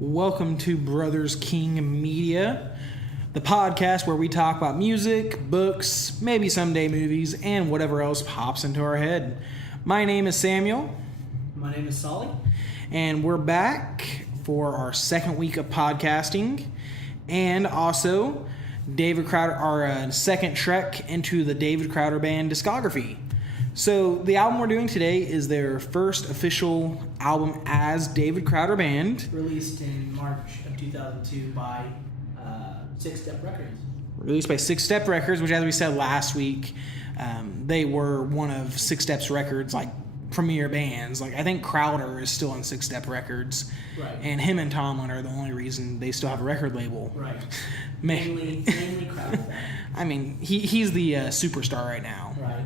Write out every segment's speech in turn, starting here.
Welcome to Brothers King Media, the podcast where we talk about music, books, maybe someday movies, and whatever else pops into our head. My name is Samuel. My name is Solly. And we're back for our second week of podcasting, and also David Crowder, our second trek into the David Crowder Band discography. So the album we're doing today is their first official album as David Crowder Band. Released in March of 2002 by Six Step Records. Released by Six Step Records, which, as we said last week, they were one of Six Step's records, like, premier bands. Like, I think Crowder is still on Six Step Records. Right. And him and Tomlin are the only reason they still have a record label. Right. Mainly Crowder. I mean, he's the superstar right now. Right.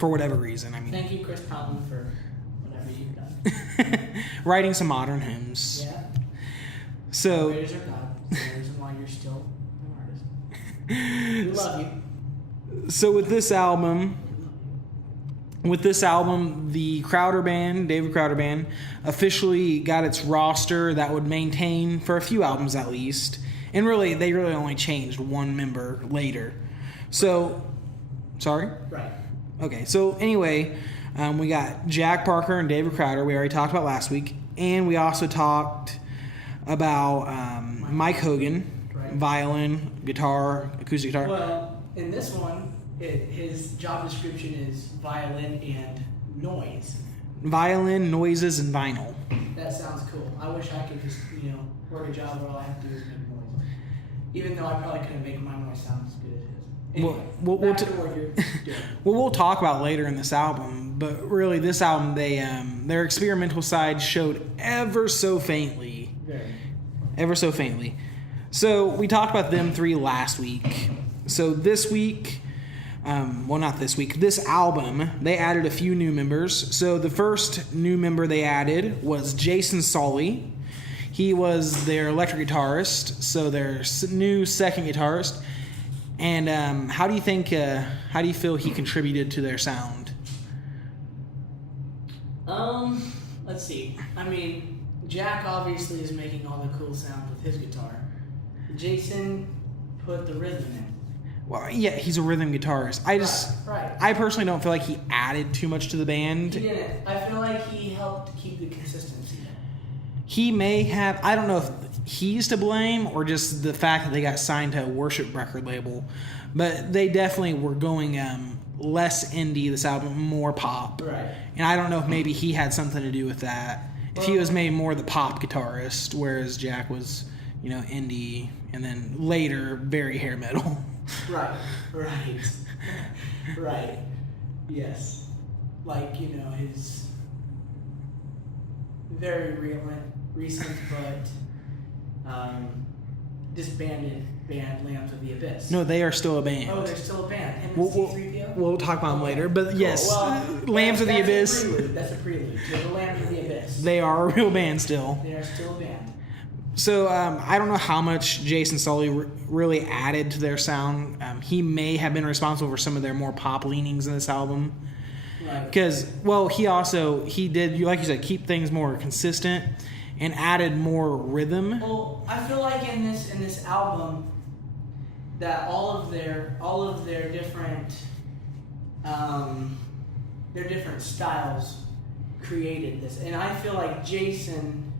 For whatever reason. I mean, thank you, Chris Tomlin, for whatever you've done. Writing some modern hymns. Yeah. So. Praise are God. It's the reason why you're still an artist. We love you. So with this album, the Crowder Band, David Crowder Band, officially got its roster that would maintain for a few albums at least. And really, they really only changed one member later. So, sorry? Right. Okay, so anyway, we got Jack Parker and David Crowder, we already talked about last week. And we also talked about Mike Hogan, right. Violin, guitar, acoustic guitar. Well, in this one, his job description is violin and noise. Violin, noises, and vinyl. That sounds cool. I wish I could just, work a job where all I have to do is make noise. Even though I probably couldn't make my noise sound as good as his. Anyway, back to what you're doing. Well, we'll talk about later in this album, but really this album, their experimental side showed ever so faintly. Very. Ever so faintly. So we talked about them three last week. So this week... not this week. This album, they added a few new members. So the first new member they added was Jason Solly. He was their electric guitarist, so their new second guitarist. And how do you feel he contributed to their sound? Let's see. I mean, Jack obviously is making all the cool sounds with his guitar. Jason put the rhythm in. Well, yeah, he's a rhythm guitarist. Right. I personally don't feel like he added too much to the band. He didn't. I feel like he helped keep the consistency. He may have. I don't know if he's to blame or just the fact that they got signed to a worship record label, but they definitely were going less indie this album, more pop. Right. And I don't know if maybe he had something to do with that. If he was maybe more the pop guitarist, whereas Jack was, indie, and then later very hair metal. Right. Right. Yes. Like, his very recent but disbanded band, Lambs of the Abyss. No, they are still a band. Oh, they're still a band. Him and C-3PO? We'll talk about them later. But cool. yes, Well, Lambs of the Abyss. That's a prelude to the Lambs of the Abyss. They are a real band still. They are still a band. So I don't know how much Jason Solly really added to their sound. He may have been responsible for some of their more pop leanings in this album. Right. Because, he did, like you said, keep things more consistent and added more rhythm. Well, I feel like in this album that all of their different styles created this, and I feel like Jason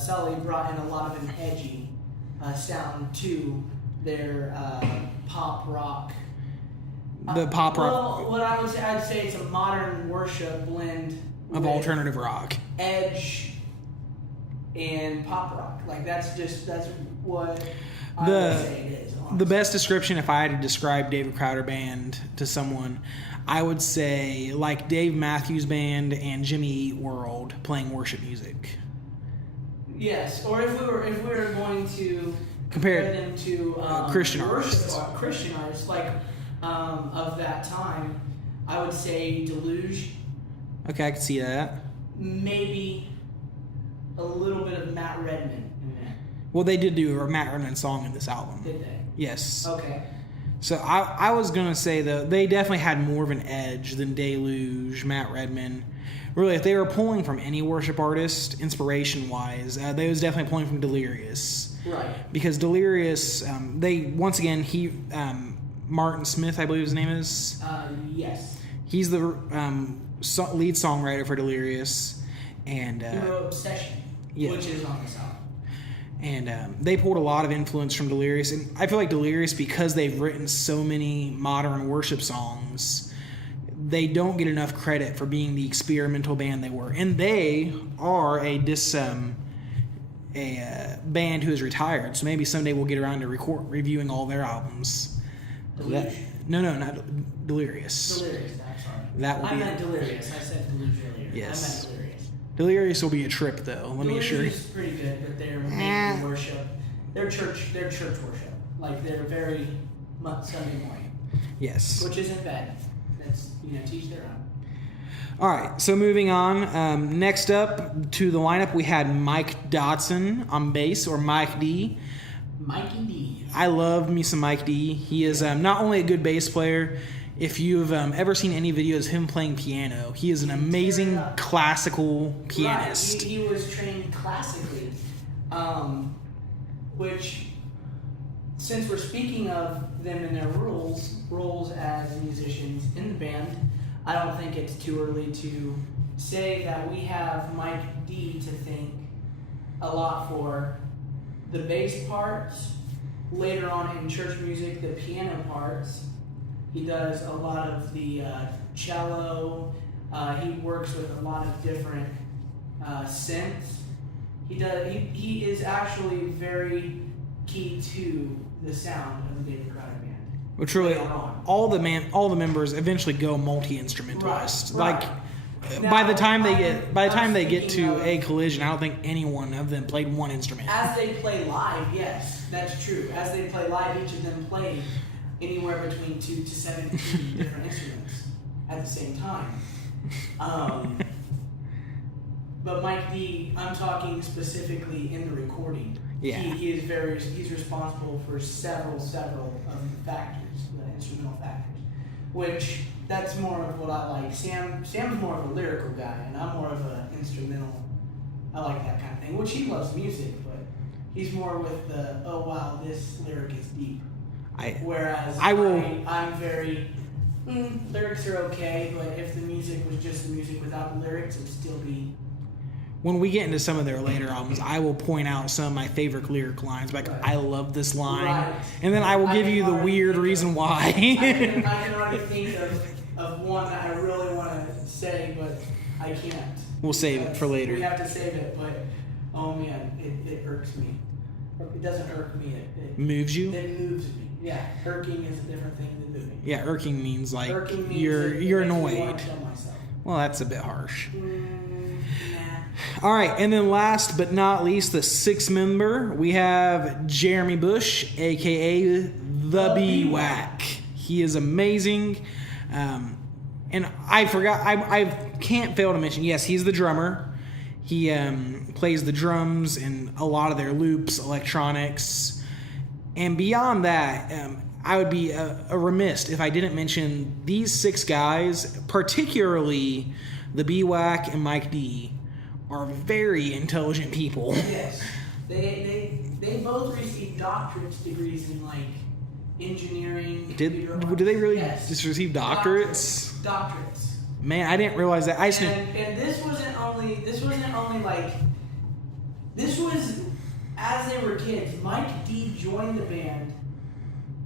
Sully brought in a lot of an edgy sound to their pop rock. The pop rock. Well, what I'd say it's a modern worship blend of alternative rock, edge, and pop rock. Like that's what I would say it is. Honestly. The best description, if I had to describe David Crowder Band to someone, I would say like Dave Matthews Band and Jimmy Eat World playing worship music. Yes, or if we were going to compare them to Christian artists, like of that time, I would say Deluge. Okay, I could see that. Maybe a little bit of Matt Redman in there. Well, they did do a Matt Redman song in this album. Did they? Yes. Okay. So I was going to say, though, they definitely had more of an edge than Deluge, Matt Redman. Really, if they were pulling from any worship artist, inspiration-wise, they was definitely pulling from Delirious. Right. Because Delirious, Martin Smith, I believe his name is. Yes. He's the lead songwriter for Delirious. And he wrote Obsession, which is on this album. And they pulled a lot of influence from Delirious. And I feel like Delirious, because they've written so many modern worship songs, they don't get enough credit for being the experimental band they were. And they are a band who is retired. So maybe someday we'll get around to reviewing all their albums. No, not Delirious. Delirious, I'm sorry. I meant Delirious. I said Deluge earlier. Yes. I meant Delirious. Delirious will be a trip, though. Let me assure you. Delirious is pretty good, but they're making worship. They're church worship. Like, they're very much Sunday morning. Yes. Which isn't bad. That's, teach their own. All right, so moving on. Next up to the lineup, we had Mike Dodson on bass, or Mike D. Mikey D. I love me some Mike D. He is not only a good bass player. If you've ever seen any videos of him playing piano, he is an amazing classical pianist. Right. He was trained classically, which, since we're speaking of them and their roles as musicians in the band, I don't think it's too early to say that we have Mike D to thank a lot for the bass parts. Later on in church music, the piano parts. He does a lot of the cello. He works with a lot of different synths. He is actually very key to the sound of the DavidCrowder Band. Well, truly, all the members eventually go multi-instrumentalist. Right. Like by the time they get to a collision, I don't think any one of them played one instrument. As they play live, yes, that's true. As they play live, each of them play anywhere between 2 to 17 different instruments at the same time. But Mike D, I'm talking specifically in the recording. Yeah. He's responsible for several of the factors, the instrumental factors, which that's more of what I like. Sam's more of a lyrical guy, and I'm more of an instrumental. I like that kind of thing, which he loves music, but he's more with the, oh wow, this lyric is deep. Whereas I'm very, lyrics are okay, but if the music was just the music without the lyrics, it would still be. When we get into some of their later albums, I will point out some of my favorite lyric lines. Like, right. I love this line. Right. And then I will give you the weird reason why. I can already think of one that I really want to say, but I can't. We'll save it for later. We have to save it, but oh man, it irks me. It doesn't irk me. It moves you? It moves me. Yeah, irking is a different thing than moving. Yeah, irking means like means you're annoyed. I want to kill myself. Well, that's a bit harsh. All right, and then last but not least, the sixth member, we have Jeremy Bush, a.k.a. The B-Wack. He is amazing. And I forgot, I can't fail to mention, yes, he's the drummer. He plays the drums in a lot of their loops, electronics. And beyond that, I would be remiss if I didn't mention these six guys, particularly the B-Wack and Mike D, are very intelligent people. Yes. They both received doctorate degrees in like engineering. Do they really just receive doctorates? Doctorates. Man, I didn't realize that. And this was as they were kids. Mike D joined the band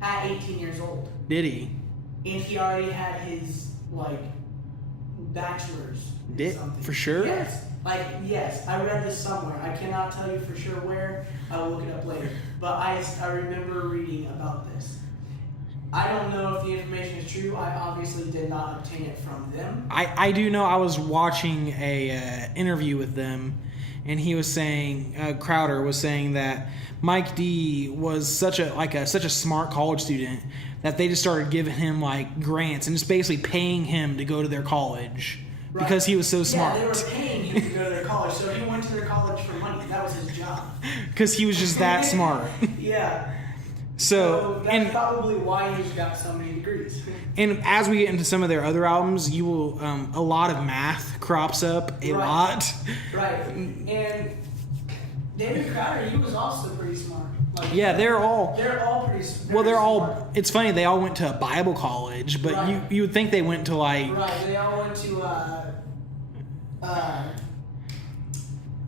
at 18 years old. Did he? And he already had his bachelor's. For sure? Yes. Yes, I read this somewhere. I cannot tell you for sure where. I'll look it up later. But I remember reading about this. I don't know if the information is true. I obviously did not obtain it from them. I do know I was watching a interview with them, and he was saying, Crowder was saying that Mike D was such a smart college student that they just started giving him grants and just basically paying him to go to their college. Right. Because he was so smart. Yeah, they were paying him to go to their college, so he went to their college for money. That was his job. Because he was just that smart. Yeah. So that's probably why he's got so many degrees. And as we get into some of their other albums, you will a lot of math crops up a lot. Right. And David Crowder, he was also pretty smart. Like, yeah, they're all pretty smart. Well, they're all. It's funny. They all went to a Bible college, but you would think they went to like. Right. They all went to. I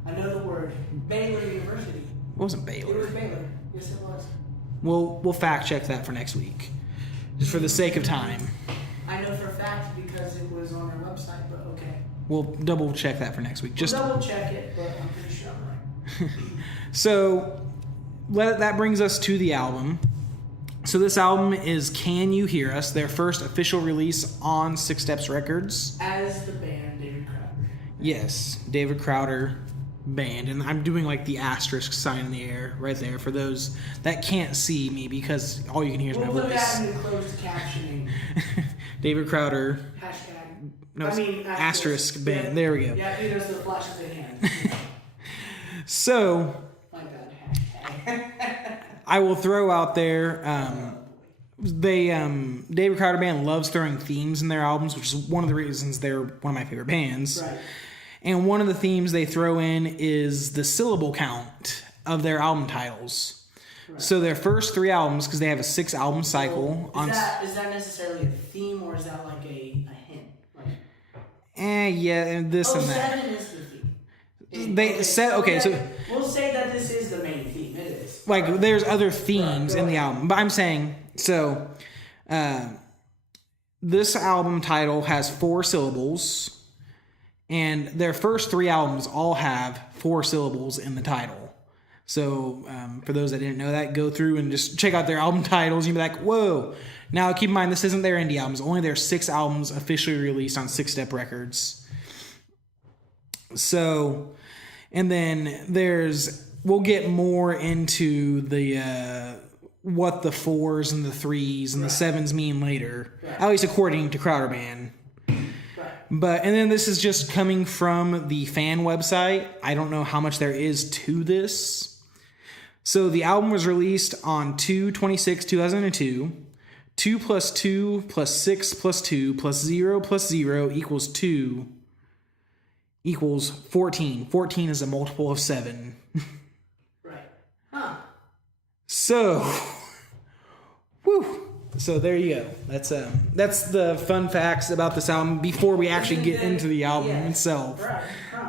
know the word. Baylor University. It wasn't Baylor. It was Baylor. Yes, it was. We'll fact check that for next week, just for the sake of time. I know for a fact because it was on their website, but okay. We'll double check that for next week. We'll double check it, but I'm pretty sure I'm right. So that brings us to the album. So this album is Can You Hear Us, their first official release on Six Steps Records. As the band, David Crowder. Yes, David Crowder Band. And I'm doing like the asterisk sign in the air right there for those that can't see me because all you can hear is my voice. We'll put that in the closed captioning. David Crowder. Hashtag. No, asterisk band. Yeah. There we go. Yeah, there's the flash of the hand. So, my bad, hashtag. I will throw out there, David Crowder Band loves throwing themes in their albums, which is one of the reasons they're one of my favorite bands. Right. And one of the themes they throw in is the syllable count of their album titles. Right. So their first 3 albums, because they have a 6-album cycle. Is that necessarily a theme, or is that like a hint? Like, yeah, and this and that. 7 is the theme. So we'll say that this is the main theme. It is. Like, there's other themes in the album. But I'm saying, so, this album title has 4 syllables. And their first 3 albums all have 4 syllables in the title. So, for those that didn't know that, go through and just check out their album titles. You'll be like, whoa. Now, keep in mind, this isn't their indie albums. Only their 6 albums officially released on Six Step Records. So, and then we'll get more into the, what the 4s and the 3s and the 7s mean later. At least according to Crowder Band. And then this is just coming from the fan website. I don't know how much there is to this. So the album was released on 2/26/2002. 2 plus 2 plus 6 plus 2 plus 0 plus 0 equals 2 equals 14. 14 is a multiple of 7. Right. Huh. So, whew. So there you go. That's the fun facts about this album before we actually get into the album itself. Right. Huh.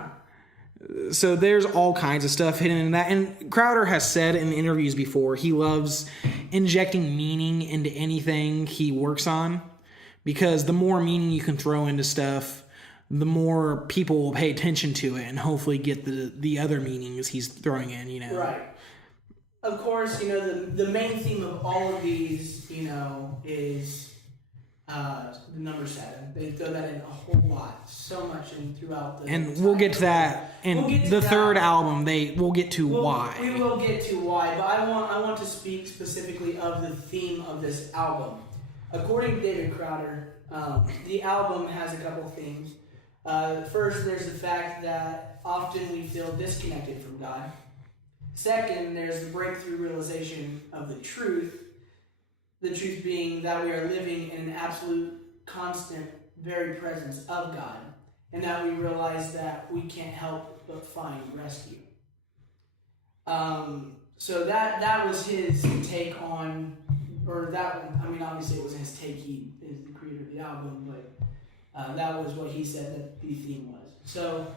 So there's all kinds of stuff hidden in that. And Crowder has said in interviews before he loves injecting meaning into anything he works on, because the more meaning you can throw into stuff, the more people will pay attention to it and hopefully get the other meanings he's throwing in, Right. Of course, the main theme of all of these, is the number 7. They throw that in a whole lot, so much throughout the. And we'll get to that in the third album. We'll get to why. We will get to why, but I want to speak specifically of the theme of this album. According to David Crowder, the album has a couple themes. First, there's the fact that often we feel disconnected from God. Second, there's the breakthrough realization of the truth being that we are living in an absolute, constant, very presence of God, and that we realize that we can't help but find rescue. So that was his take on, or that one, I mean, obviously it wasn't his take, he is the creator of the album, but that was what he said that the theme was. So,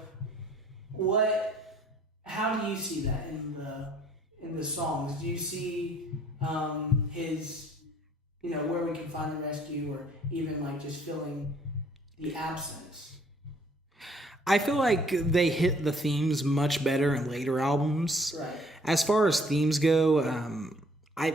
how do you see that in the songs? Do you see his, where we can find the rescue, or even like just feeling the absence? I feel like they hit the themes much better in later albums. Right. As far as themes go, I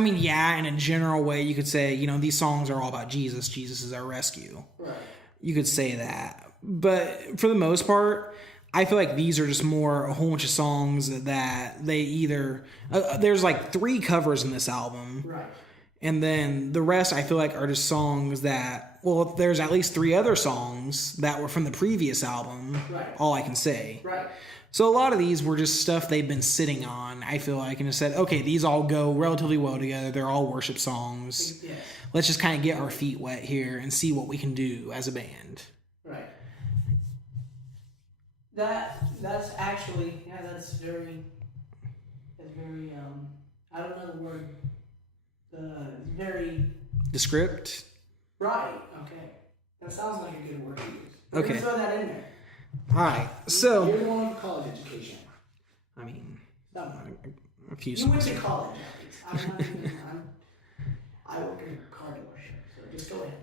mean, yeah, in a general way, you could say, these songs are all about Jesus. Jesus is our rescue. Right. You could say that. But for the most part, I feel like these are just more a whole bunch of songs that they either... there's like 3 covers in this album. Right. And then the rest, I feel like, are just songs that... Well, there's at least 3 other songs that were from the previous album. Right. All I can say. Right. So a lot of these were just stuff they've been sitting on, I feel like, and just said, okay, these all go relatively well together. They're all worship songs. Yes. Let's just kind of get our feet wet here and see what we can do as a band. Right. That's actually, yeah, that's very, I don't know the word, very... Descript? Right, okay. That sounds like a good word to use. Okay. We're gonna throw that in there. All right, so... You're the one with college education. I mean... No. A few You went to college, at least. I work in a car dealership, so just go ahead.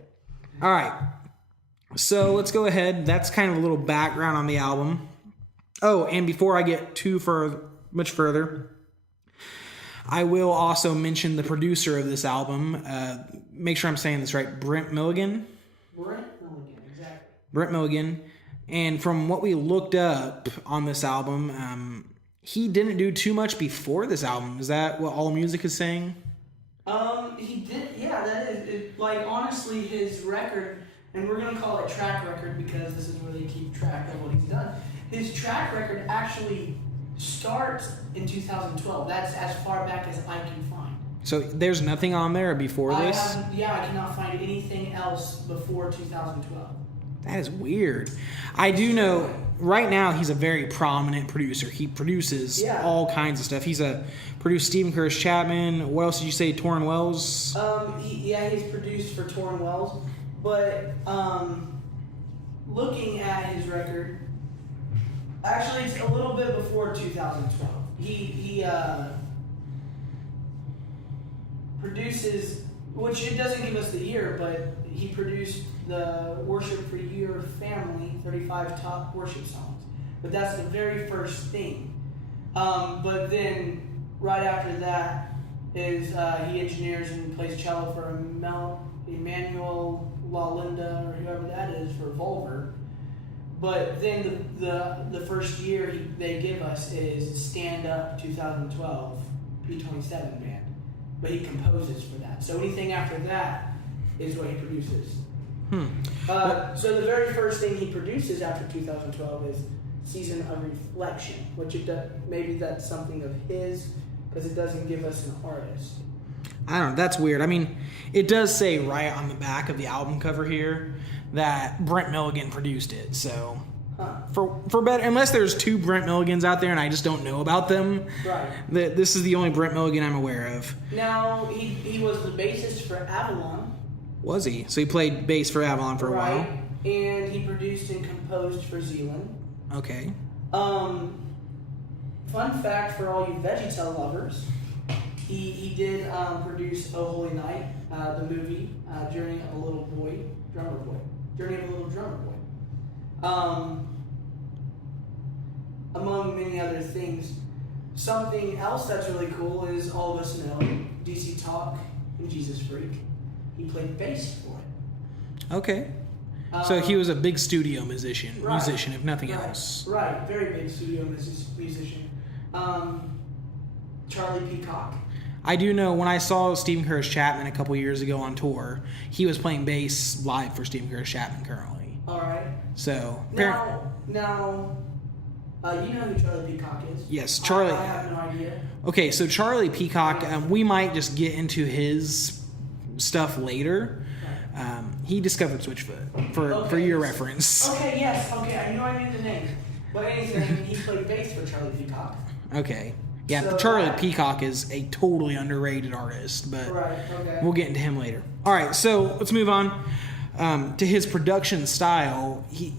All right. So let's go ahead. That's kind of a little background on the album. Oh, and before I get much further, I will also mention the producer of this album. Make sure I'm saying this right. Brent Milligan. Exactly. Brent Milligan. And from what we looked up on this album, he didn't do too much before this album. Is that what All Music is saying? He did, yeah, that is, like, honestly, his record, and we're going to call it track record because this is where they keep track of what he's done. His track record actually starts in 2012. That's as far back as I can find. So there's nothing on there before this? I cannot find anything else before 2012. That is weird. I do know right now he's a very prominent producer. He produces all kinds of stuff. He's produced Stephen Curtis Chapman. What else did you say? Torrin Wells? He's produced for Torrin Wells. But looking at his record, actually it's a little bit before 2012. He produces, which it doesn't give us the year, but he produced the Worship for Your Family 35 top worship songs. But that's the very first thing. But then right after that is he engineers and plays cello for Emmanuel Lalinda or whoever that is for Volver. But then the first year they give us is Stand Up 2012 P27 band. But he composes for that. So anything after that is what he produces. So the very first thing he produces after 2012 is Season of Reflection, which maybe that's something of his because it doesn't give us an artist. I don't know. That's weird. I mean, it does say right on the back of the album cover here that Brent Milligan produced it. So for better, unless there's two Brent Milligans out there and I just don't know about them. Right. This is the only Brent Milligan I'm aware of. Now he was the bassist for Avalon. Was he? So he played bass for Avalon for a while. And he produced and composed for Zealand. Okay. Fun fact for all you VeggieTale lovers, he did produce Oh Holy Night, the movie, Journey of a Little Drummer Boy. Among many other things. Something else that's really cool is all of us know DC Talk and Jesus Freak. He played bass for it. Okay. So he was a big studio musician, if nothing else. Right, very big studio musician. Charlie Peacock. I do know when I saw Stephen Curtis Chapman a couple years ago on tour, he was playing bass live for Stephen Curtis Chapman currently. All right. So now, you know who Charlie Peacock is? Yes, Charlie. I have no idea. Okay, so Charlie Peacock, we might just get into his stuff later. He discovered Switchfoot for your reference. Okay, yes, okay, I knew I knew the name. But anything, he played bass for Charlie Peacock. Okay. Yeah, so, Charlie Peacock is a totally underrated artist, but we'll get into him later. All right, so let's move on to his production style. He,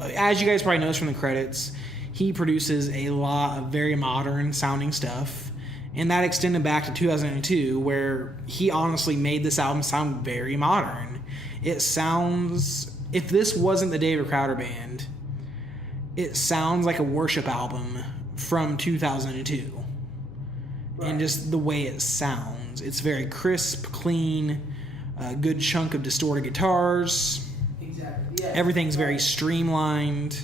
as you guys probably noticed from the credits, he produces a lot of very modern sounding stuff. And that extended back to 2002, where he honestly made this album sound very modern. It sounds, if this wasn't the DavidCrowder Band, it sounds like a worship album from 2002. And just the way it sounds. It's very crisp, clean, a good chunk of distorted guitars. Exactly. Yeah. Everything's very streamlined.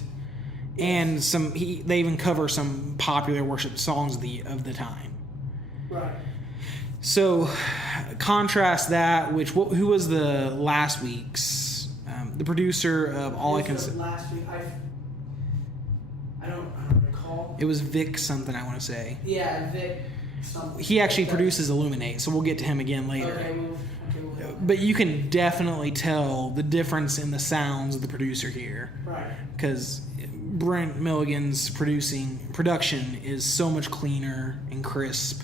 And they even cover some popular worship songs of the time. Right. So, contrast that, who was the last week's? The producer of All I Can Say. Last week, I don't recall. It was Vic something, I want to say. Yeah, Vic something. He actually produces Illuminate, so we'll get to him again later. Okay, but you can definitely tell the difference in the sounds of the producer here. Right. Because Brent Milligan's production is so much cleaner and crisp.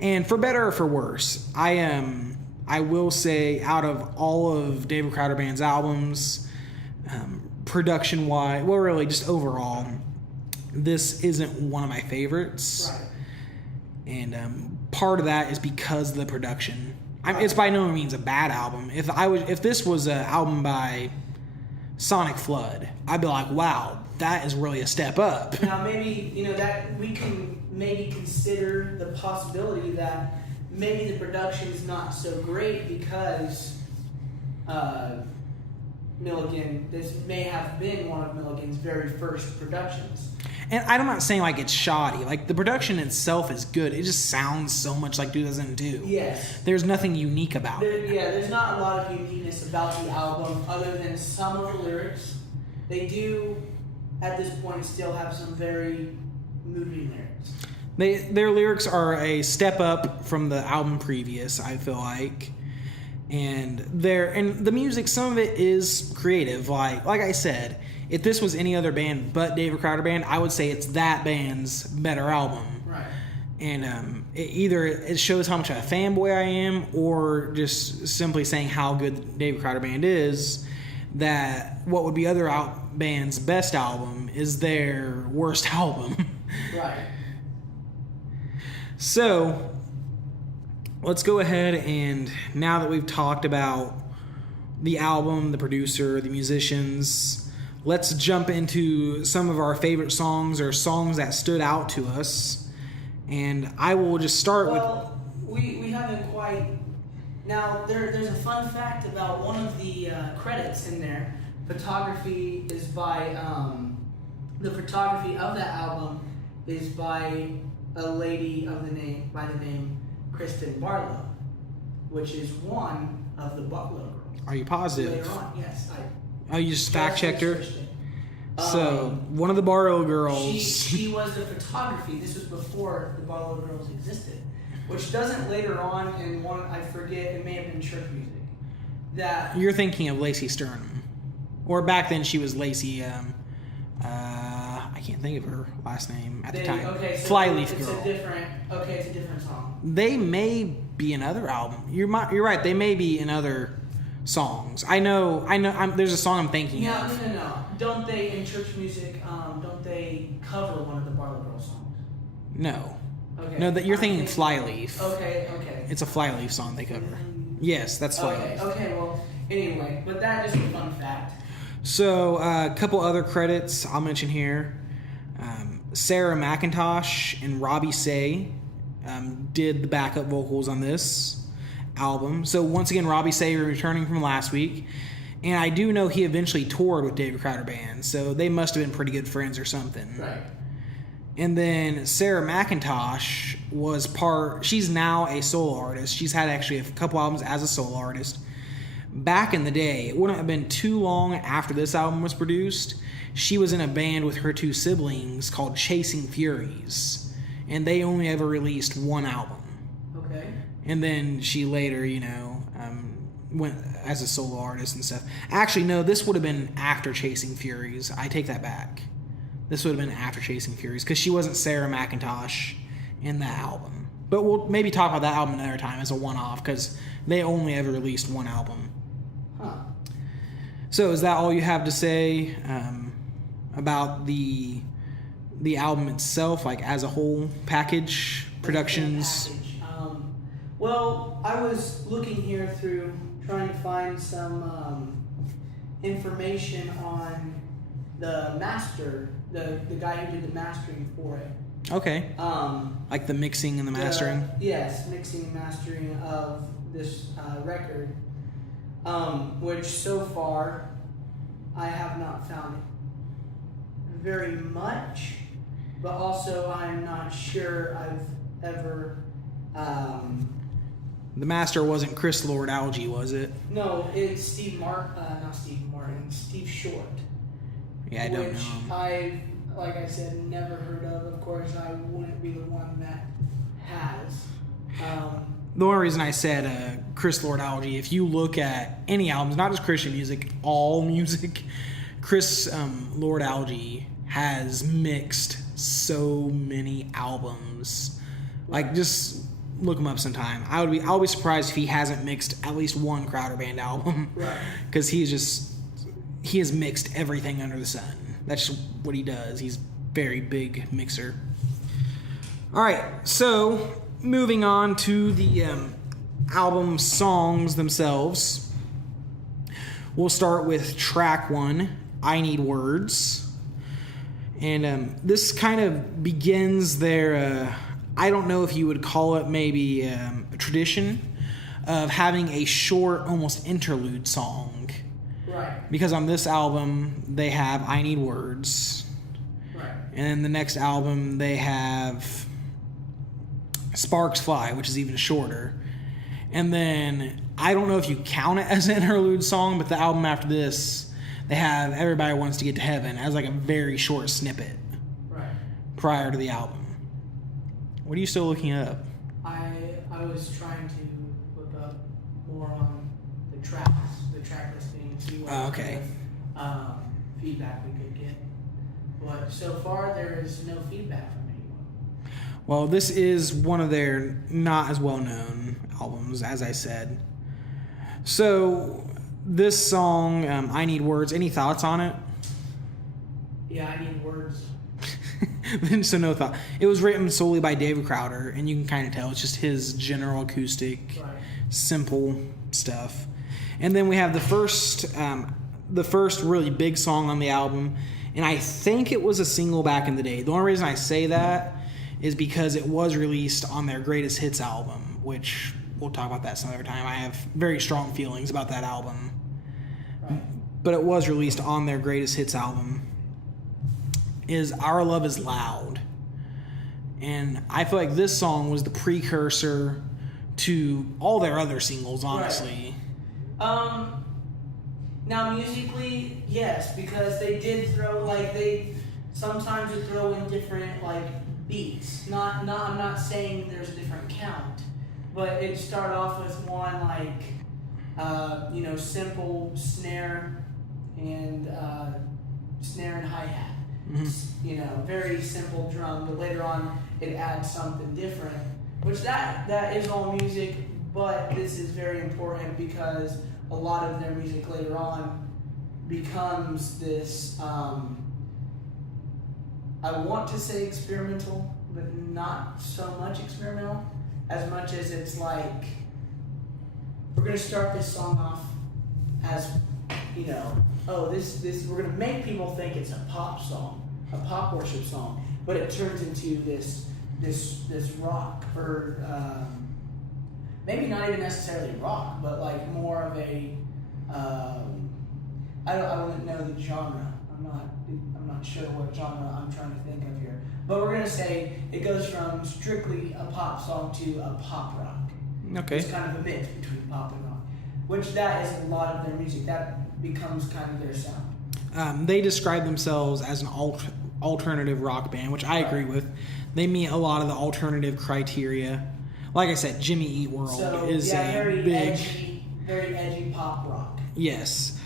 And for better or for worse, I will say out of all of David Crowder Band's albums, production-wise, well, really just overall, this isn't one of my favorites. Right. And part of that is because of the production. It's by no means a bad album. If this was an album by Sonic Flood, I'd be like, wow, that is really a step up. Now maybe that we can maybe consider the possibility that maybe the production is not so great because Milligan, this may have been one of Milligan's very first productions. And I'm not saying like it's shoddy. Like the production itself is good. It just sounds so much like 2002. Yes. There's nothing unique about it. Yeah, there's not a lot of uniqueness about the album other than some of the lyrics. They do, at this point, still have some very moving lyrics. Their lyrics are a step up from the album previous, I feel like. And the music, some of it is creative. Like I said, if this was any other band but David Crowder Band, I would say it's that band's better album. Right. And it shows how much of a fanboy I am, or just simply saying how good David Crowder Band is, that what would be other bands' best album is their worst album. Right. So, let's go ahead and, now that we've talked about the album, the producer, the musicians, let's jump into some of our favorite songs or songs that stood out to us. And I will just start with... Well, we haven't quite... Now, there's a fun fact about one of the credits in there. Photography is by... the photography of that album is by a lady by the name Kristen Barlow, which is one of the Barlow girls. Are you positive? Later on, yes. Oh, you just fact-checked her? So, one of the Barlow girls... She was the photography. This was before the Barlow girls existed. Which doesn't later on in one, I forget, it may have been church music. That You're thinking of Lacey Stern. Or back then she was Lacey, I can't think of her last name at the time. Okay, so Flyleaf it's Girl. It's a different song. They may be in other album. You're right. They may be in other songs. I know. There's a song I'm thinking of. No. Don't they in church music? Don't they cover one of the Barlow Girls songs? No. Okay. No, that you're thinking Flyleaf. Okay. It's a Flyleaf song they cover. Yes, that's Flyleaf. Okay. Well, anyway, but that is a fun fact. So, a couple other credits I'll mention here. Sarah McIntosh and Robbie Say did the backup vocals on this album. So, once again, Robbie Say returning from last week. And I do know he eventually toured with David Crowder Band, so they must have been pretty good friends or something. Right. And then Sarah McIntosh she's now a solo artist. She's had actually a couple albums as a solo artist. Back in the day, it wouldn't have been too long after this album was produced, she was in a band with her two siblings called Chasing Furies. And they only ever released one album. Okay. And then she later, went as a solo artist and stuff. Actually, no, this would have been after Chasing Furies. I take that back. This would have been after Chasing Furies because she wasn't Sarah McIntosh in that album. But we'll maybe talk about that album another time as a one-off because they only ever released one album. Huh. So is that all you have to say about the album itself, like as a whole package, productions? Well, I was looking here through trying to find some information on the master, the guy who did the mastering for it. Okay. Like the mixing and the mastering? Yes, mixing and mastering of this record, which so far I have not found very much, but also I'm not sure I've ever... The master wasn't Chris Lord Alge, was it? No, it's not Steve Martin, Steve Short. Yeah, I don't know. Which like I said, never heard of. Of course, I wouldn't be the one that has. The only reason I said Chris Lord-Alge, if you look at any albums, not just Christian music, all music, Chris Lord-Alge has mixed so many albums. Like, just look him up sometime. I'll be surprised if he hasn't mixed at least one Crowder Band album. Right. Because he has mixed everything under the sun. That's what he does. He's a very big mixer. All right, so moving on to the album songs themselves. We'll start with track 1, I Need Words. And this kind of begins their, I don't know if you would call it maybe a tradition of having a short, almost interlude song. Right. Because on this album, they have I Need Words. Right. And then the next album, they have Sparks Fly, which is even shorter. And then, I don't know if you count it as an interlude song, but the album after this, they have Everybody Wants to Get to Heaven as like a very short snippet. Right. Prior to the album. What are you still looking up? I was trying to look up more on the tracks, the track listing, and see what kind of feedback we could get. But so far, there is no feedback from anyone. Well, this is one of their not as well-known albums, as I said. So, this song, I Need Words, any thoughts on it? Yeah, I Need Words. So no thought. It was written solely by DavidCrowder, and you can kind of tell it's just his general acoustic, simple stuff. And then we have the first really big song on the album, and I think it was a single back in the day. The only reason I say that is because it was released on their Greatest Hits album, which we'll talk about that some other time. I have very strong feelings about that album. Right. But it was released on their Greatest Hits album. Is Our Love Is Loud. And I feel like this song was the precursor to all their other singles, honestly. Right. Now musically, yes, because they did throw, like, they sometimes would throw in different, like, beats. I'm not saying there's a different count, but it started off with one, like, simple snare and hi-hat. Mm-hmm. Very simple drum, but later on it adds something different, which that is all music, but this is very important because a lot of their music later on becomes this, I want to say experimental, but not so much experimental, as much as it's like, we're going to start this song off as, this we're going to make people think it's a pop song, a pop worship song, but it turns into this rock, or maybe not even necessarily rock, but like more of a I wouldn't know the genre. I'm not sure what genre I'm trying to think of here, but we're gonna say it goes from strictly a pop song to a pop rock. Okay. It's kind of a mix between pop and rock, which that is a lot of their music. That becomes kind of their sound. They describe themselves as an alternative rock band, which I agree with. They meet a lot of the alternative criteria. Like I said, Jimmy Eat World is very big, very edgy pop rock. Yes.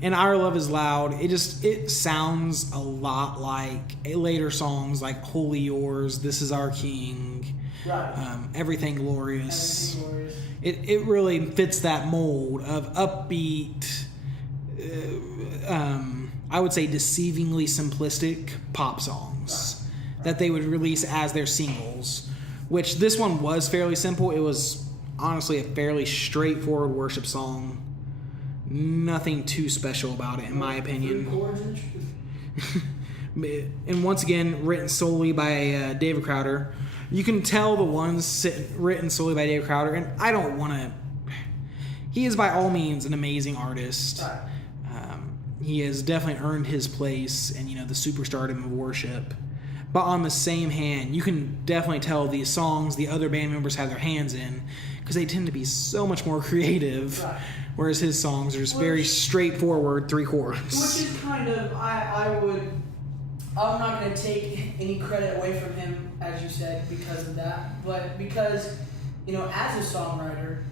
And Our Love Is Loud, it sounds a lot like later songs like Holy Yours, This Is Our King, right. Everything Glorious. It really fits that mold of upbeat, I would say deceivingly simplistic pop songs that they would release as their singles, which this one was fairly simple. It was honestly a fairly straightforward worship song. Nothing too special about it, in my opinion. And once again, written solely by David Crowder. You can tell the ones written solely by David Crowder, and I don't want to... He is by all means an amazing artist. Right. He has definitely earned his place in, the superstardom of worship. But on the same hand, you can definitely tell these songs the other band members have their hands in, because they tend to be so much more creative. Right. Whereas his songs are just very straightforward 3 chords. Which is kind of, I would I'm not going to take any credit away from him, as you said, because of that. But because, as a songwriter,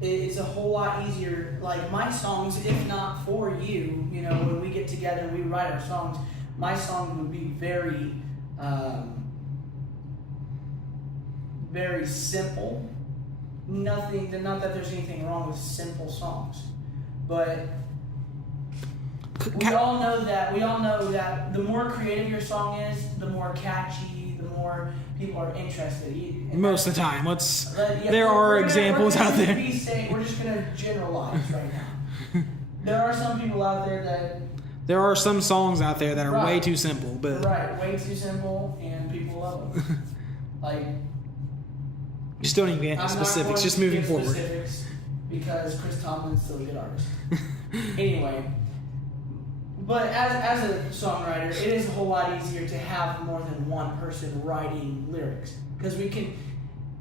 it's a whole lot easier. Like my songs, if not for you, when we get together and we write our songs, my song would be very, very simple. Not that there's anything wrong with simple songs, but we all know that the more creative your song is, the more catchy, the more people are interested. Most of the time, there are examples out there. We're just going to generalize right now. There are some people out there that. There are some songs out there that are way too simple, but way too simple, and people love them. Like, just don't even get into specifics. Just moving forward. Specifics because Chris Tomlin's still a good artist. Anyway. But as a songwriter, it is a whole lot easier to have more than one person writing lyrics. Because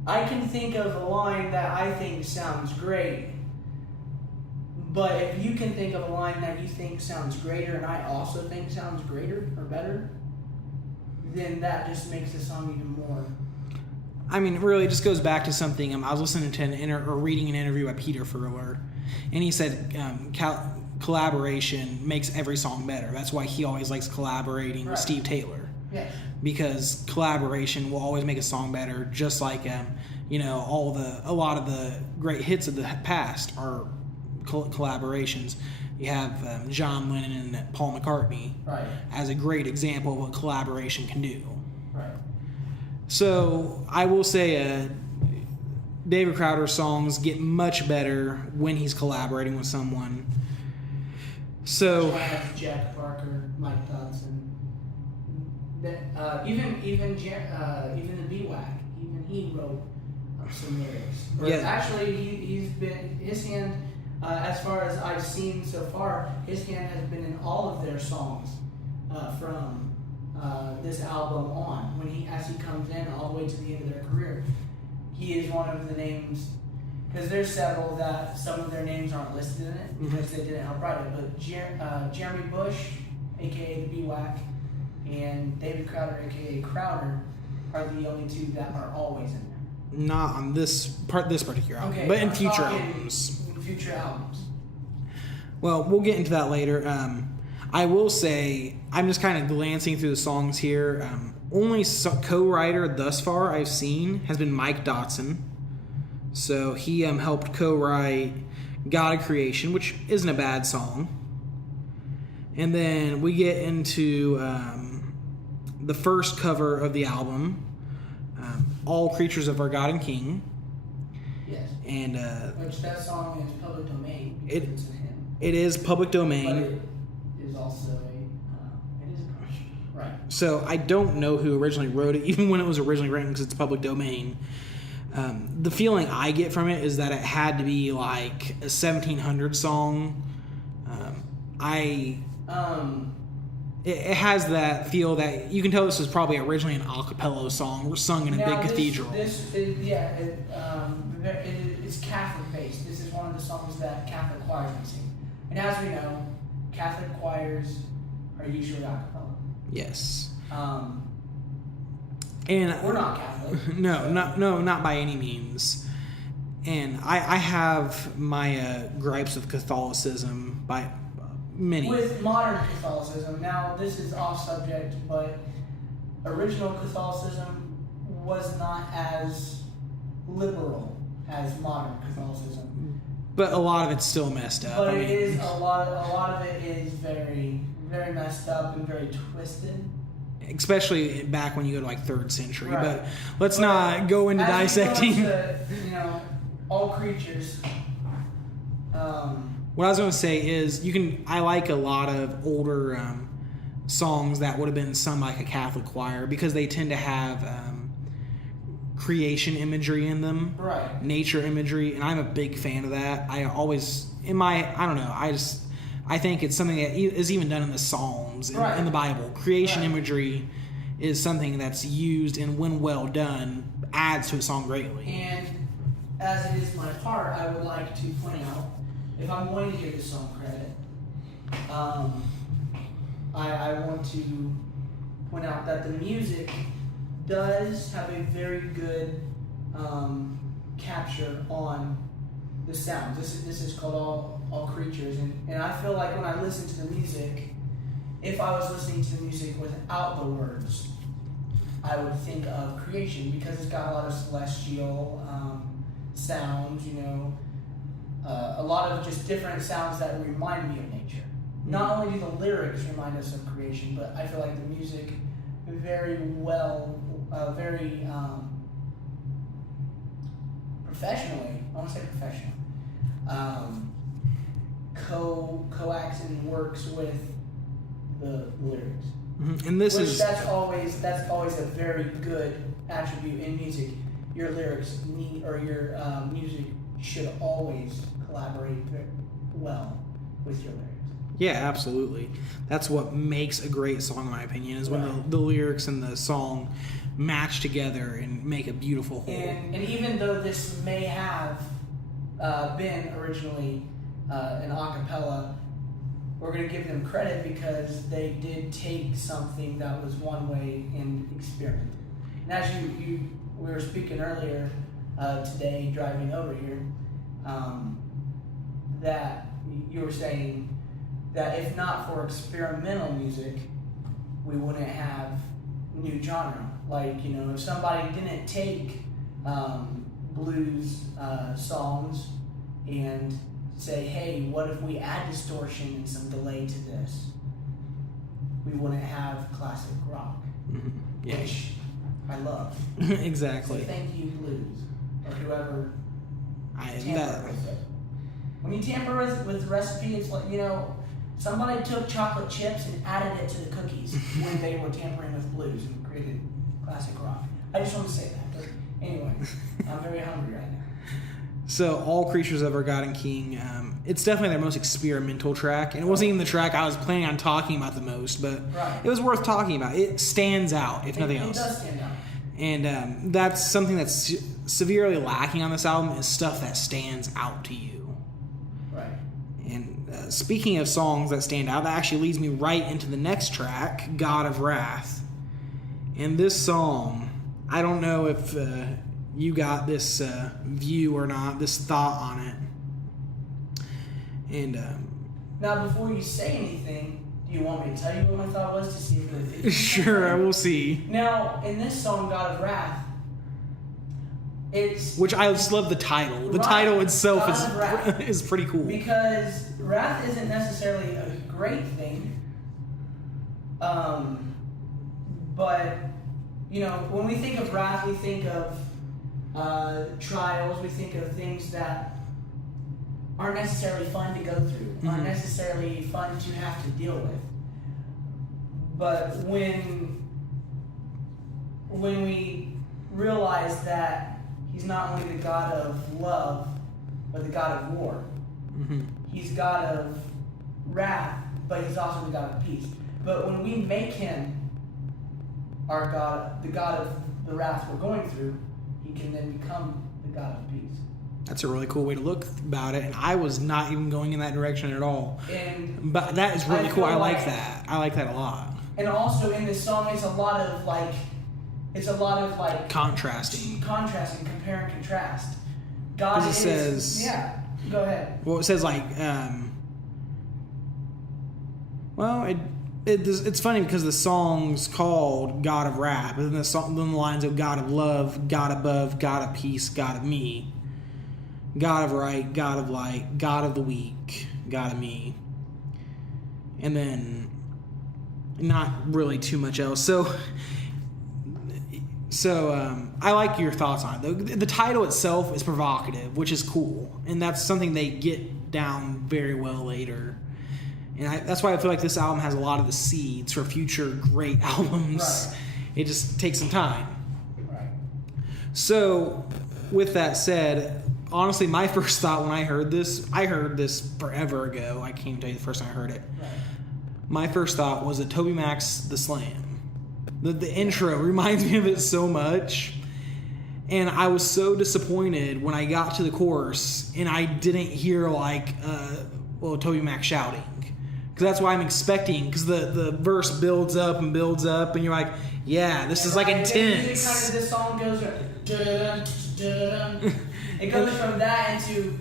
I can think of a line that I think sounds great, but if you can think of a line that you think sounds greater and I also think sounds greater or better, then that just makes the song even more. I mean, really, it just goes back to something. I was listening to reading an interview by Peter Furler, and he said collaboration makes every song better. That's why he always likes collaborating with Steve Taylor. Yes. Because collaboration will always make a song better. Just like a lot of the great hits of the past are collaborations. You have John Lennon and Paul McCartney as a great example of what collaboration can do. Right. So I will say David Crowder's songs get much better when he's collaborating with someone. So Jack Parker, Mike Dodson, even the B-Wack, even he wrote some lyrics. Actually, he's been his hand. As far as I've seen so far, his hand has been in all of their songs from this album on. As he comes in all the way to the end of their career, he is one of the names. Because there's several that some of their names aren't listed in it because they didn't help write it. But Jeremy Bush, aka the B-Wack, and David Crowder, aka Crowder, are the only two that are always in there. Not on this particular album, but in future albums. Future albums. Well, we'll get into that later. I will say, I'm just kind of glancing through the songs here. Only co-writer thus far I've seen has been Mike Dodson. So he helped co-write God of Creation, which isn't a bad song. And then we get into the first cover of the album, All Creatures of Our God and King. Yes. And which that song is public domain. It's a hymn. It is public domain. But it is also it is a commercial. Right. So I don't know who originally wrote it, even when it was originally written, because it's public domain. The feeling I get from it is that it had to be like a 1700 song. It has that feel that you can tell this was probably originally an a cappella song sung in a big cathedral. It's Catholic based. This is one of the songs that Catholic choirs can sing. And as we know, Catholic choirs are usually a cappella. Yes. And we're not Catholic. No, not by any means. And I have my gripes with Catholicism by many. With modern Catholicism, now this is off subject, but original Catholicism was not as liberal as modern Catholicism. But a lot of it's still messed up. But a lot of it is very, very messed up and very twisted. Especially back when you go to like 3rd century. Right. But let's not go into dissecting. All creatures. What I was going to say is I like a lot of older songs that would have been sung by like a Catholic choir because they tend to have creation imagery in them. Right. Nature imagery. And I'm a big fan of that. I think it's something that is even done in the Psalms, in the Bible. Creation imagery is something that's used and when well done, adds to a song greatly. And as it is my part, I would like to point out, if I'm going to give this song credit, I want to point out that the music does have a very good capture on the sounds. This is called All Creatures, and I feel like when I listen to the music, if I was listening to the music without the words, I would think of creation, because it's got a lot of celestial sounds, a lot of just different sounds that remind me of nature. Not only do the lyrics remind us of creation, but I feel like the music very well, very professionally, I want to say professional, coax and works with the lyrics. Mm-hmm. And that's always a very good attribute in music. Your lyrics your music should always collaborate very well with your lyrics. Yeah, absolutely. That's what makes a great song, in my opinion, is when the lyrics and the song match together and make a beautiful whole. And even though this may have been originally an a cappella, we're going to give them credit because they did take something that was one way and experiment. And as we were speaking earlier today, driving over here, that you were saying that if not for experimental music, we wouldn't have new genre. Like, if somebody didn't take blues songs and say, hey, what if we add distortion and some delay to this? We wouldn't have classic rock, which I love. Exactly. So thank you, blues, or whoever tamper with it. When you tamper with the recipe, it's like, somebody took chocolate chips and added it to the cookies when they were tampering with blues and created classic rock. I just want to say that. But anyway, I'm very hungry right now. So, All Creatures of Our God and King, it's definitely their most experimental track, and it wasn't even the track I was planning on talking about the most, but it was worth talking about. It stands out, if nothing else. It does stand out. And that's something that's severely lacking on this album, is stuff that stands out to you. Right. And speaking of songs that stand out, that actually leads me right into the next track, God of Wrath. And this song, I don't know if you got this view or not, this thought on it. And now, before you say anything, do you want me to tell you what my thought was to see if it sure, I will see. Now, in this song, God of Wrath, which I just love the title. The title itself is pretty cool. Because wrath isn't necessarily a great thing. But, when we think of wrath, we think of trials, we think of things that aren't necessarily fun to go through, aren't necessarily fun to have to deal with. But when we realize that He's not only the God of love, but the God of war. He's God of wrath, but He's also the God of peace. But when we make Him our God, the God of the wrath we're going through, He can then become the God of peace. That's a really cool way to look about it, and I was not even going in that direction at all. But that is really cool. I like that. I like that a lot. And also in this song, it's a lot of contrasting, compare and contrast. God says, yeah. Go ahead. Well, it says it's funny because the song's called God of Wrath, but then the lines of God of love, God above, God of peace, God of me, God of right, God of light, God of the weak, God of me, and then not really too much else. So I like your thoughts on it. The title itself is provocative, which is cool, and that's something they get down very well later. And that's why I feel like this album has a lot of the seeds for future great albums. Right. It just takes some time. Right. So, with that said, honestly, my first thought when I heard this forever ago. I can't even tell you the first time I heard it. Right. My first thought was that Toby Mac's The Slam. The intro reminds me of it so much. And I was so disappointed when I got to the chorus and I didn't hear Toby Mac shouting. Because that's why I'm expecting, because the verse builds up, and you're like, yeah, this is like intense. Kind of this song goes it goes from that into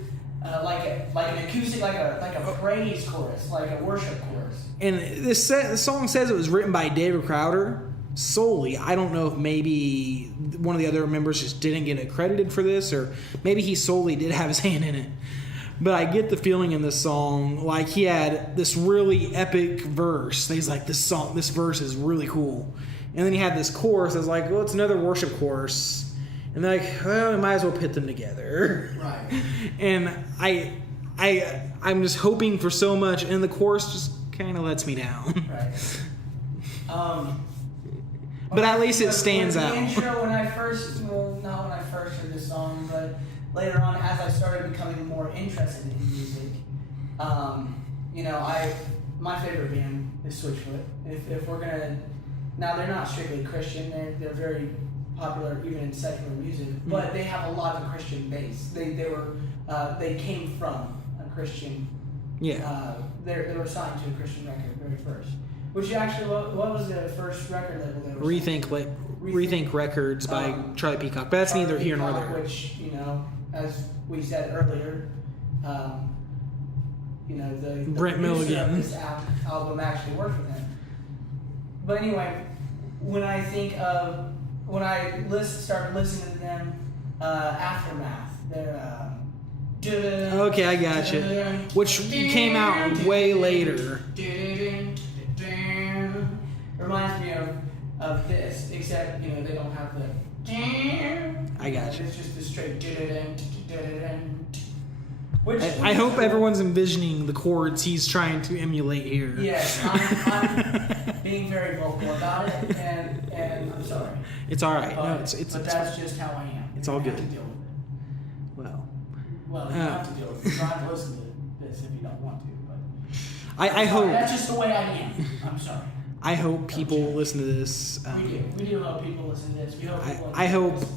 like an acoustic, like a praise chorus, like a worship chorus. And the song says it was written by David Crowder solely. I don't know if maybe one of the other members just didn't get accredited for this, or maybe he solely did have his hand in it. But I get the feeling in this song, like he had this really epic verse. He's like, this verse is really cool. And then he had this chorus. I was like, well, it's another worship chorus. And they're like, well, we might as well put them together. Right. And I'm just hoping for so much, and the chorus just kind of lets me down. Right. But at least it stands out. The intro, not when I first heard this song, but later on, as I started becoming more interested in music, my favorite band is Switchfoot. If we're gonna, now they're not strictly Christian. They're very popular even in secular music, but they have a lot of Christian base. They came from a Christian. Yeah. They were signed to a Christian record very first. Which actually, what was the first record label they were Rethink Records by Charlie Peacock. But that's neither here nor there. Which, as we said earlier, the Brent Milligan. Of this album actually worked with him. But anyway, when I started listening to them, Aftermath, they're okay, I gotcha. Which came out way later. Reminds me of this, except they don't have the. I gotcha. It's just the straight. Which I hope everyone's envisioning the chords he's trying to emulate here. Yes, I'm being very vocal about it, and I'm sorry. It's all right. But that's just how I am. It's all good. You have to deal with it. Well, you have to deal with it. You don't have to listen to this if you don't want to. But I hope that's just the way I am. I'm sorry. I hope people listen to this. We do hope people listen to this. We hope people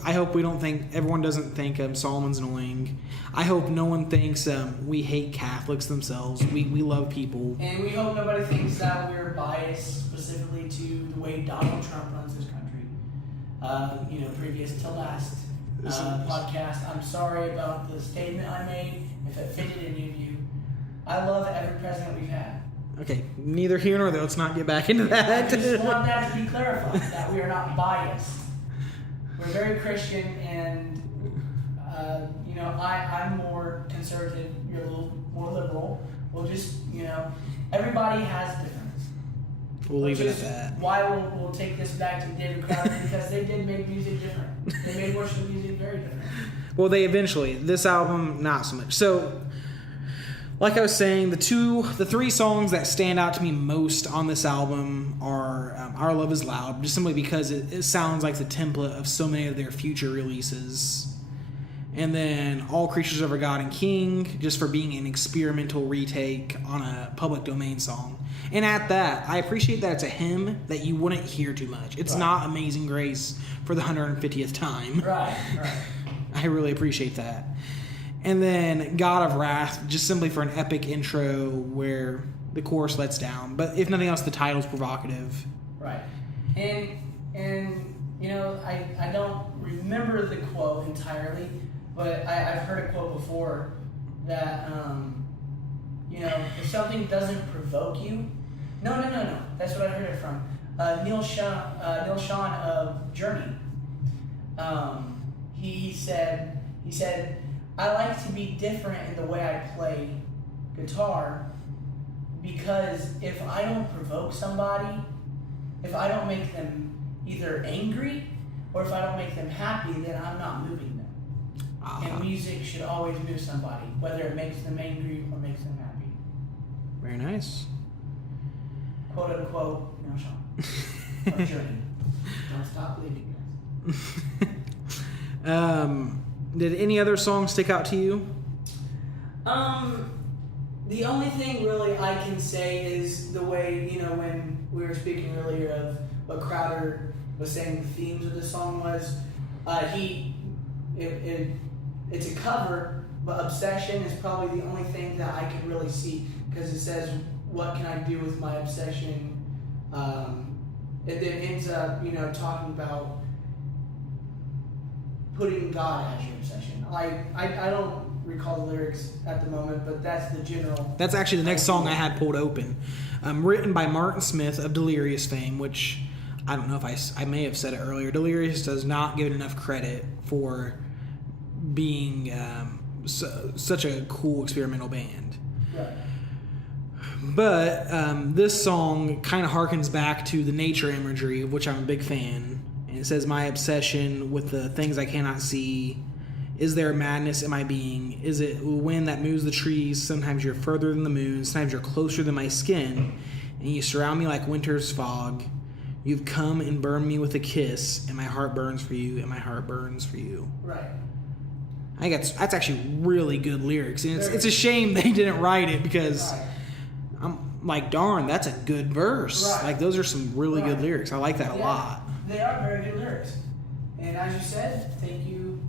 I hope we don't think everyone doesn't think Solomon's annoying. I hope no one thinks we hate Catholics themselves. We love people. And we hope nobody thinks that we're biased specifically to the way Donald Trump runs this country. Previous to last podcast, I'm sorry about the statement I made. If it offended any of you, I love every president we've had. Okay, neither here nor there. Let's not get back into that. I just want that to be clarified, that we are not biased. We're very Christian, and I'm more conservative. You're a little more liberal. We'll just, everybody has difference. We'll leave it at that. Why we'll take this back to David Crowder, because they did make music different. They made worship music very different. Well, this album, not so much. So, like I was saying, the three songs that stand out to me most on this album are Our Love Is Loud, just simply because it sounds like the template of so many of their future releases. And then All Creatures of Our God and King, just for being an experimental retake on a public domain song. And at that, I appreciate that it's a hymn that you wouldn't hear too much. It's not Amazing Grace for the 150th time. Right. I really appreciate that. And then God of Wrath, just simply for an epic intro where the chorus lets down. But if nothing else, the title's provocative. Right. And I don't remember the quote entirely, but I've heard a quote before that, if something doesn't provoke you, no. That's what I heard it from. Neil Sean of Journey. He said, I like to be different in the way I play guitar, because if I don't provoke somebody, if I don't make them either angry or if I don't make them happy, then I'm not moving them. And music should always move somebody, whether it makes them angry or makes them happy. Very nice. Quote unquote, Sean. Of Journey. Don't stop believing, guys. Did any other songs stick out to you? The only thing really I can say is the way, when we were speaking earlier of what Crowder was saying the themes of the song was, it's a cover, but Obsession is probably the only thing that I can really see, because it says, what can I do with my obsession? It then ends up, talking about putting God as your obsession. I don't recall the lyrics at the moment, but that's the general. That's actually the next song I had pulled open. Written by Martin Smith of Delirious fame, which I don't know if I may have said it earlier. Delirious does not get enough credit for being such a cool experimental band. Right. But this song kind of harkens back to the nature imagery, of which I'm a big fan. And it says, my obsession with the things I cannot see. Is there madness in my being? Is it wind that moves the trees? Sometimes you're further than the moon. Sometimes you're closer than my skin. And you surround me like winter's fog. You've come and burned me with a kiss. And my heart burns for you. And my heart burns for you. Right. I think that's actually really good lyrics. And it's a shame they didn't write it because I'm like, darn, that's a good verse. Right. Like, those are some really good lyrics. I like that a lot. They are very good lyrics. And as you said, thank you,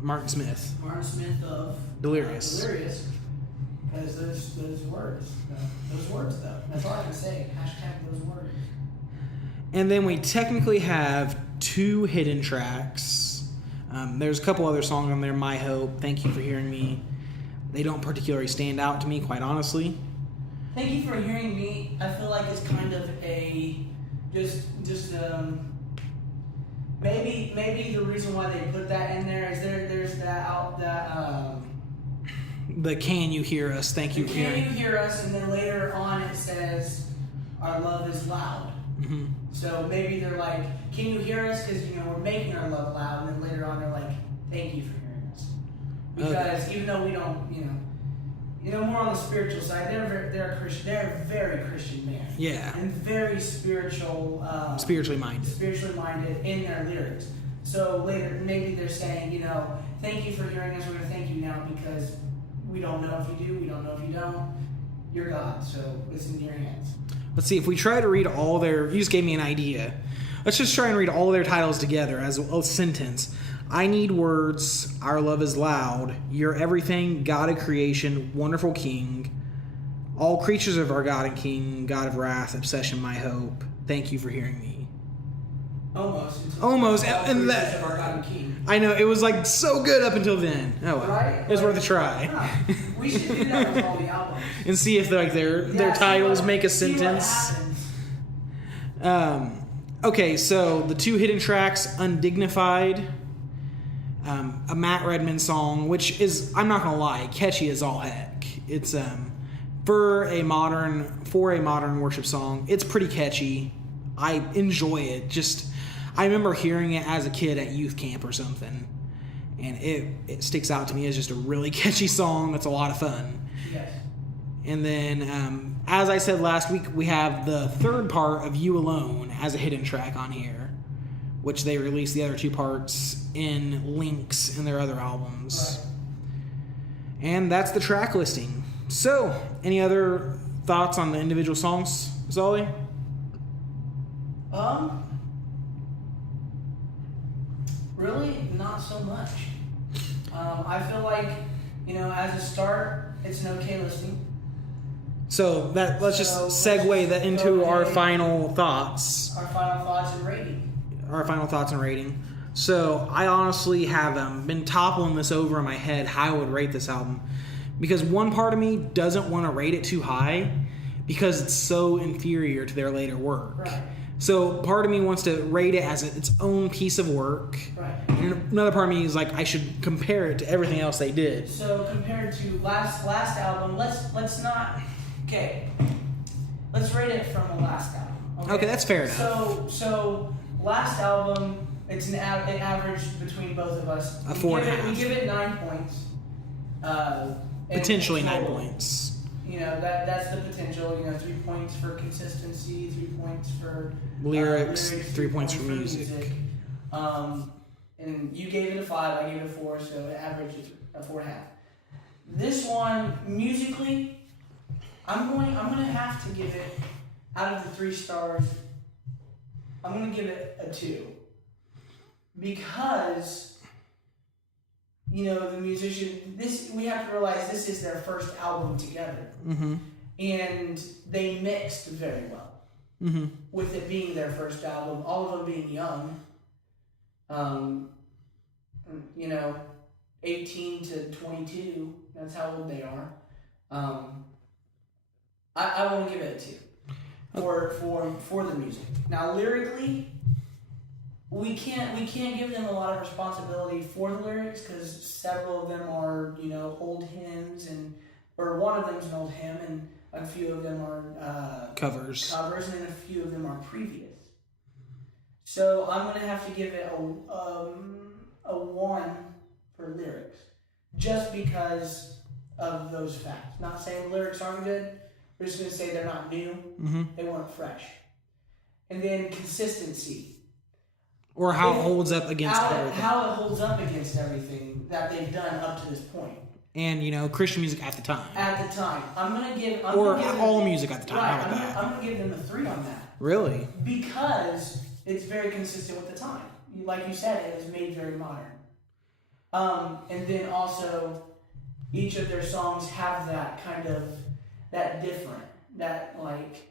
Martin Smith. Martin Smith of Delirious. Delirious. Because those words. Those words, though. That's all I can say. Hashtag those words. And then we technically have 2 hidden tracks. There's a couple other songs on there. My Hope, Thank You for Hearing Me. They don't particularly stand out to me, quite honestly. Thank You for Hearing Me. I feel like it's kind of a maybe the reason why they put that in there is there's the Can You Hear Us? Thank You for Hearing. Can You Hear Us? And then later on it says our love is loud. Mm-hmm. So maybe they're like, can you hear us? Because we're making our love loud. And then later on they're like, thank you for hearing us. Because even though we don't, more on the spiritual side, they're a Christian. They're a very Christian band. Yeah. And very spiritual. Spiritually minded. Spiritually minded in their lyrics. So later, maybe they're saying, thank you for hearing us. We're going to thank you now because we don't know if you do. We don't know if you don't. You're God, so it's in your hands. Let's see, if we try to read all their... You just gave me an idea. Let's just try and read all their titles together as a sentence. I need words. Our love is loud. You're everything. God of creation. Wonderful King. All creatures of our God and King. God of wrath. Obsession. My hope. Thank you for hearing me. Almost. And that... Of our God and King. I know. It was like so good up until then. Oh, well. Right? It was worth a try. Yeah. We should do that with all the albums. And see if their titles make a sentence. See what happens. Okay, so the 2 hidden tracks, Undignified, a Matt Redman song, which is, I'm not gonna lie, catchy as all heck. It's for a modern worship song, it's pretty catchy. I enjoy it. I remember hearing it as a kid at youth camp or something, and it sticks out to me as just a really catchy song that's a lot of fun. Yes. And then, as I said last week, we have the third part of You Alone as a hidden track on here, which they released the other 2 parts in links in their other albums. Right. And that's the track listing. So, any other thoughts on the individual songs, Zolly? Really, not so much. I feel like, as a start, it's an okay listing. So let's just segue that into our final thoughts. Our final thoughts and rating. Our final thoughts and rating. So I honestly have been toppling this over in my head how I would rate this album, because one part of me doesn't want to rate it too high because it's so inferior to their later work. Right. So part of me wants to rate it as its own piece of work. Right. And another part of me is like, I should compare it to everything else they did. So compared to last album, let's not. Okay. Let's rate it from the last album. Okay, that's fair enough. So last album, it's an average between both of us. A 4.5. We give it 9 points. Potentially 9 points. That's the potential. 3 points for consistency, 3 points for lyrics, 3 points for music. And you gave it a 5, I gave it a 4, so it averages a 4.5. This one, musically, I'm gonna have to give it, out of the 3 stars, I'm gonna give it a 2. Because the musician, we have to realize this is their first album together. Mm-hmm. and they mixed very well. Mm-hmm. With it being their first album, all of them being young, 18 to 22, that's how old they are. I won't give it a 2 for the music. Now lyrically, we can't give them a lot of responsibility for the lyrics because several of them are old hymns or one of them is an old hymn and a few of them are covers and then a few of them are previous. So I'm gonna have to give it a 1 for lyrics, just because of those facts. Not saying the lyrics aren't good. We're just gonna say they're not new. Mm-hmm. They weren't fresh. And then consistency. Or how it holds up against everything. How it holds up against everything that they've done up to this point. And, Christian music at the time. At the time. I'm going to give them, all music at the time. Right, How about that? I'm going to give them a 3 on that. Really? Because it's very consistent with the time. Like you said, it was made very modern. And then also, each of their songs have that kind of, that different, that like,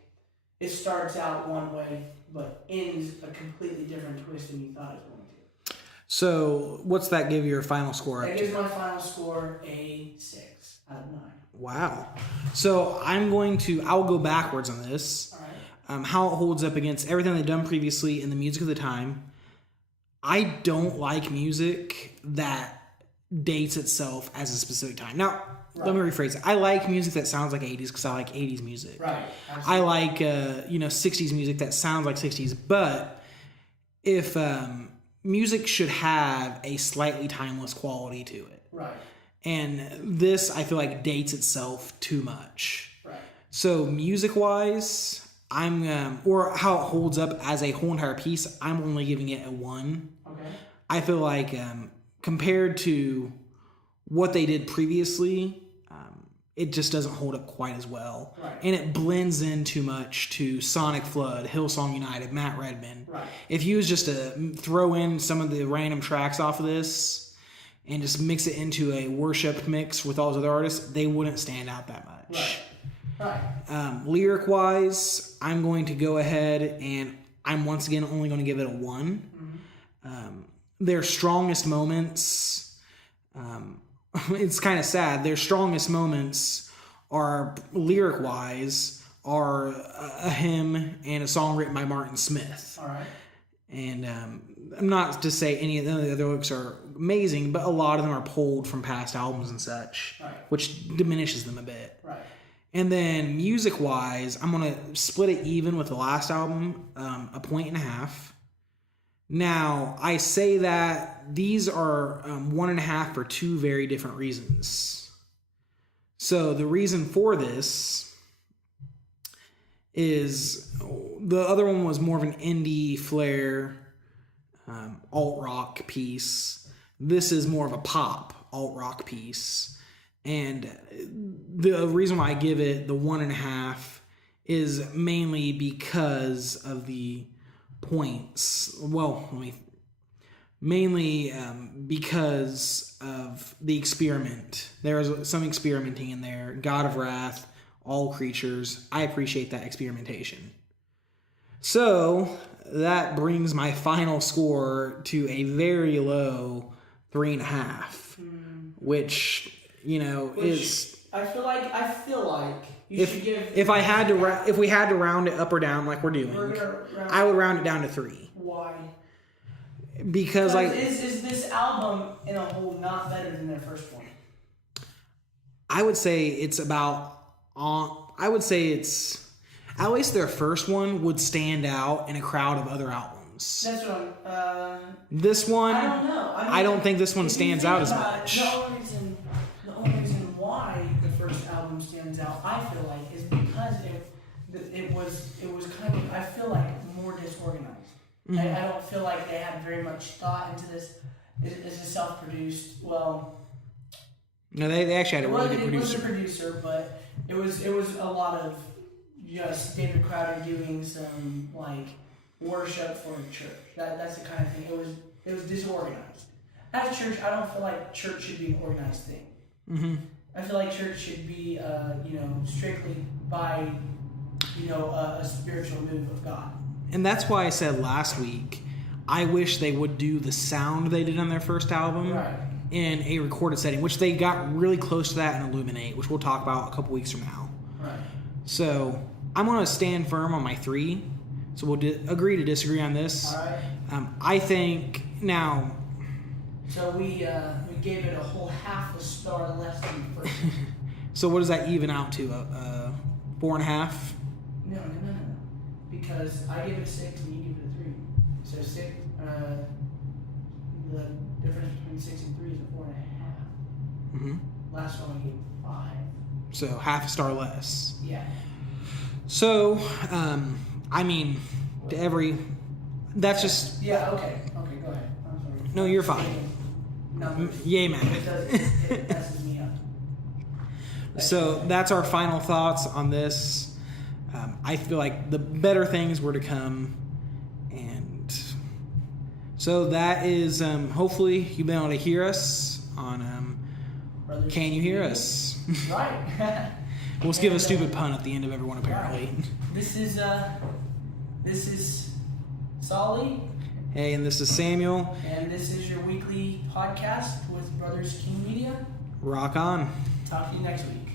it starts out one way, but ends a completely different twist than you thought it was going to. So, what's that give your final score? That gives my final score a 6 out of 9. Wow. So, I'll go backwards on this. All right. How it holds up against everything they've done previously in the music of the time. I don't like music that dates itself as a specific time. Now, let me rephrase it. I like music that sounds like 80s because I like 80s music. Right. Absolutely. I like 60s music that sounds like 60s. But if music should have a slightly timeless quality to it. Right. And this, I feel like, dates itself too much. Right. So music-wise, or how it holds up as a whole entire piece, I'm only giving it a 1. Okay. I feel like compared to what they did previously, it just doesn't hold up quite as well. Right. And it blends in too much to Sonic Flood, Hillsong United, Matt Redman. Right. If you was just to throw in some of the random tracks off of this and just mix it into a worship mix with all those other artists, they wouldn't stand out that much. Right. Lyric-wise, I'm going to go ahead and I'm once again only going to give it a 1. Mm-hmm. Their strongest moments... it's kind of sad. Their strongest moments are lyric-wise are a hymn and a song written by Martin Smith. All right. And I'm not to say any of the other lyrics are amazing, but a lot of them are pulled from past albums and such, right, which diminishes them a bit. Right. And then music-wise, I'm going to split it even with the last album, a 1.5. Now, I say that these are 1.5 for 2 very different reasons. So the reason for this is the other one was more of an indie flair, alt-rock piece. This is more of a pop alt-rock piece. And the reason why I give it the 1.5 is mainly because of the points. Well, mainly because of the experiment. There's some experimenting in there. God of Wrath, all creatures. I appreciate that experimentation. So that brings my final score to a very low 3.5, which is. I feel like you should give. If we had to round it up or down like we're doing, I would round it down to 3. Why? Because is this album in a whole not better than their first one? I would say it's about. I would say it's at least their first one would stand out in a crowd of other albums. That's what this one. I don't know. I don't think this one stands out as much. The only reason why the first album stands out, I feel like, is because it was kind of, I feel like, more disorganized. Mm-hmm. I don't feel like they had very much thought into this. It's a self-produced. Well, no, they actually had a really good producer. It was a producer, but it was a lot of just David Crowder doing some like worship for a church. That's the kind of thing. It was disorganized. As a church, I don't feel like church should be an organized thing. Mm-hmm. I feel like church should be, strictly by, a spiritual move of God. And that's why I said last week, I wish they would do the sound they did on their first album in a recorded setting, which they got really close to that in Illuminate, which we'll talk about a couple weeks from now. Right. So I'm going to stand firm on my 3. So we'll agree to disagree on this. All right. I think now. So we gave it a whole half a star less than the first. So what does that even out to? 4.5? No. Because I give it a 6 and you give it a 3. So 6. The difference between 6 and 3 is a 4.5. Mm-hmm. Last one we gave 5. So half a star less. Yeah. So, to every. That's just. Yeah. Okay. Go ahead. I'm sorry. No, you're fine. Yay, man. It messes me up. So that's our final thoughts on this. I feel like the better things were to come, and so that is hopefully you've been able to hear us on Can You Hear Us? Right. We'll just give a stupid pun at the end of everyone apparently. Right. This is Solly. Hey, and this is Samuel. And this is your weekly podcast with Brothers King Media. Rock on. Talk to you next week.